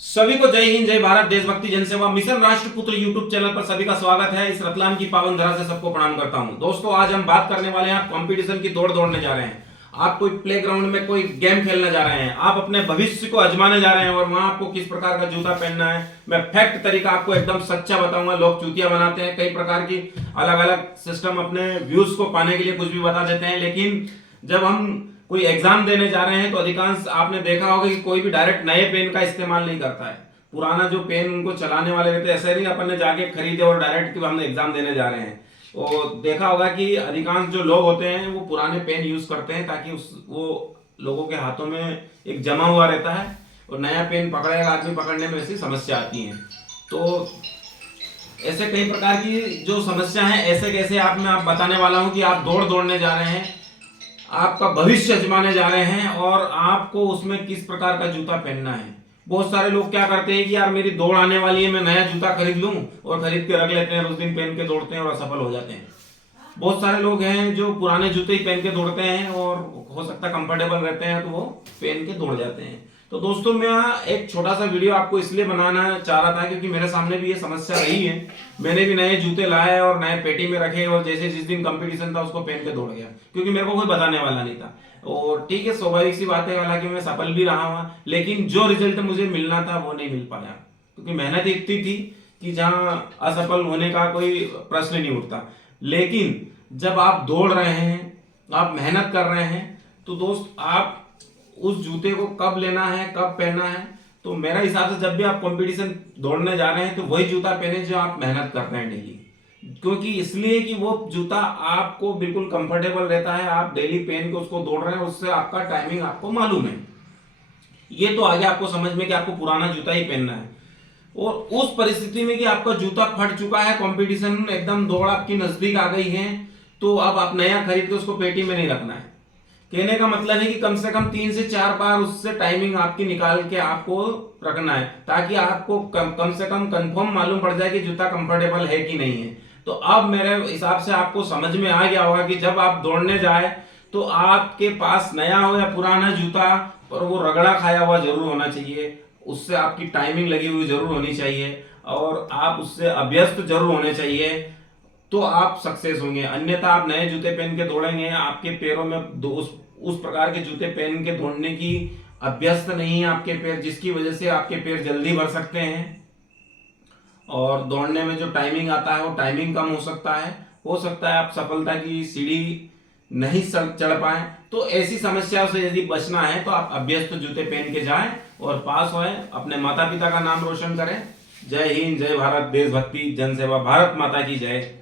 सभी को जय हिंद, जय भारत, देशभक्ति, जनसेवा, मिशन राष्ट्रपुत्र यूट्यूब चैनल पर सभी का स्वागत है। इस रतलाम की पावन धरा से सबको प्रणाम करता हूं। दोस्तों, आज हम बात करने वाले हैं, आप कंपटीशन की दौड़ दौड़ने जा रहे हैं, आप कोई प्लेग्राउंड में कोई गेम खेलने जा रहे हैं, आप अपने भविष्य को आजमाने जा रहे हैं और वहां आपको किस प्रकार का जूता पहनना है, मैं फैक्ट तरीका आपको एकदम सच्चा बताऊंगा। लोग चूतिया बनाते हैं, कई प्रकार की अलग अलग सिस्टम अपने व्यूज को पाने के लिए कुछ भी बता देते हैं, लेकिन जब हम कोई एग्जाम देने जा रहे हैं तो अधिकांश आपने देखा होगा कि कोई भी डायरेक्ट नए पेन का इस्तेमाल नहीं करता है। पुराना जो पेन उनको चलाने वाले रहते हैं, ऐसे नहीं अपन ने जाके खरीदे और डायरेक्ट हम एग्जाम देने जा रहे हैं। तो देखा होगा कि अधिकांश जो लोग होते हैं वो पुराने पेन यूज करते हैं ताकि वो लोगों के हाथों में एक जमा हुआ रहता है और नया पेन पकड़ेगा आदमी, पकड़ने में ऐसी समस्या आती है। तो ऐसे कई प्रकार की जो समस्या है, ऐसे कैसे आप बताने वाला हूं कि आप दौड़ने जा रहे हैं, आपका भविष्य आजमाने जा रहे हैं और आपको उसमें किस प्रकार का जूता पहनना है। बहुत सारे लोग क्या करते हैं कि यार मेरी दौड़ आने वाली है, मैं नया जूता खरीद लूं, और खरीद के रख लेते हैं, उस दिन पहन के दौड़ते हैं और असफल हो जाते हैं। बहुत सारे लोग हैं जो पुराने जूते ही पहन के दौड़ते हैं और हो सकता है कंफर्टेबल रहते हैं तो वो पहन के दौड़ जाते हैं। तो दोस्तों, मैं एक छोटा सा वीडियो आपको इसलिए बनाना चाह रहा था क्योंकि मेरे सामने भी ये समस्या रही है। मैंने भी नए जूते लाए और नए पेटी में रखे और जैसे जिस दिन कंपटीशन था उसको पहन के दौड़ गया क्योंकि मेरे को कोई बताने वाला नहीं था। और ठीक है, स्वाभाविक सी बात है, हालांकि मैं सफल भी रहा हूँ, लेकिन जो रिजल्ट मुझे मिलना था वो नहीं मिल पाया क्योंकि मेहनत इतनी थी कि जहां असफल होने का कोई प्रश्न नहीं उठता। लेकिन जब आप दौड़ रहे हैं, आप मेहनत कर रहे हैं, तो दोस्त आप उस जूते को कब लेना है, कब पहनना है, तो मेरा हिसाब से जब भी आप कंपटीशन दौड़ने जा रहे हैं तो वही जूता पहने जो आप मेहनत करते हैं डेली। क्योंकि इसलिए कि वो जूता आपको बिल्कुल कंफर्टेबल रहता है, आप डेली पहन के उसको दौड़ रहे हैं, उससे आपका टाइमिंग आपको मालूम है। ये तो आगे आपको समझ में कि आपको पुराना जूता ही पहनना है। और उस परिस्थिति में कि आपका जूता फट चुका है, कंपटीशन एकदम दौड़ आपकी नजदीक आ गई है, तो अब आप नया खरीद के उसको पेटी में नहीं रखना है। कहने का मतलब है कि कम से कम 3 से 4 बार उससे टाइमिंग आपकी निकाल के आपको रखना है ताकि आपको कम से कम कंफर्म मालूम पड़ जाए कि जूता कंफर्टेबल है कि नहीं है। तो अब मेरे हिसाब से आपको समझ में आ गया होगा कि जब आप दौड़ने जाए तो आपके पास नया हो या पुराना जूता, पर वो रगड़ा खाया हुआ जरूर होना चाहिए, उससे आपकी टाइमिंग लगी हुई जरूर होनी चाहिए और आप उससे अभ्यस्त जरूर होने चाहिए, तो आप सक्सेस होंगे। अन्यथा आप नए जूते पहन के दौड़ेंगे, आपके पैरों में उस प्रकार के जूते पहन के दौड़ने की अभ्यस्त नहीं है आपके पैर, जिसकी वजह से आपके पैर जल्दी भर सकते हैं और दौड़ने में जो टाइमिंग आता है वो टाइमिंग कम हो सकता है आप सफलता की सीढ़ी नहीं चढ़ पाए। तो ऐसी समस्याओं से यदि बचना है तो आप अभ्यस्त जूते पहन के जाएं और पास होए, अपने माता पिता का नाम रोशन करें। जय हिंद, जय भारत, देशभक्ति, जनसेवा, भारत माता की जय।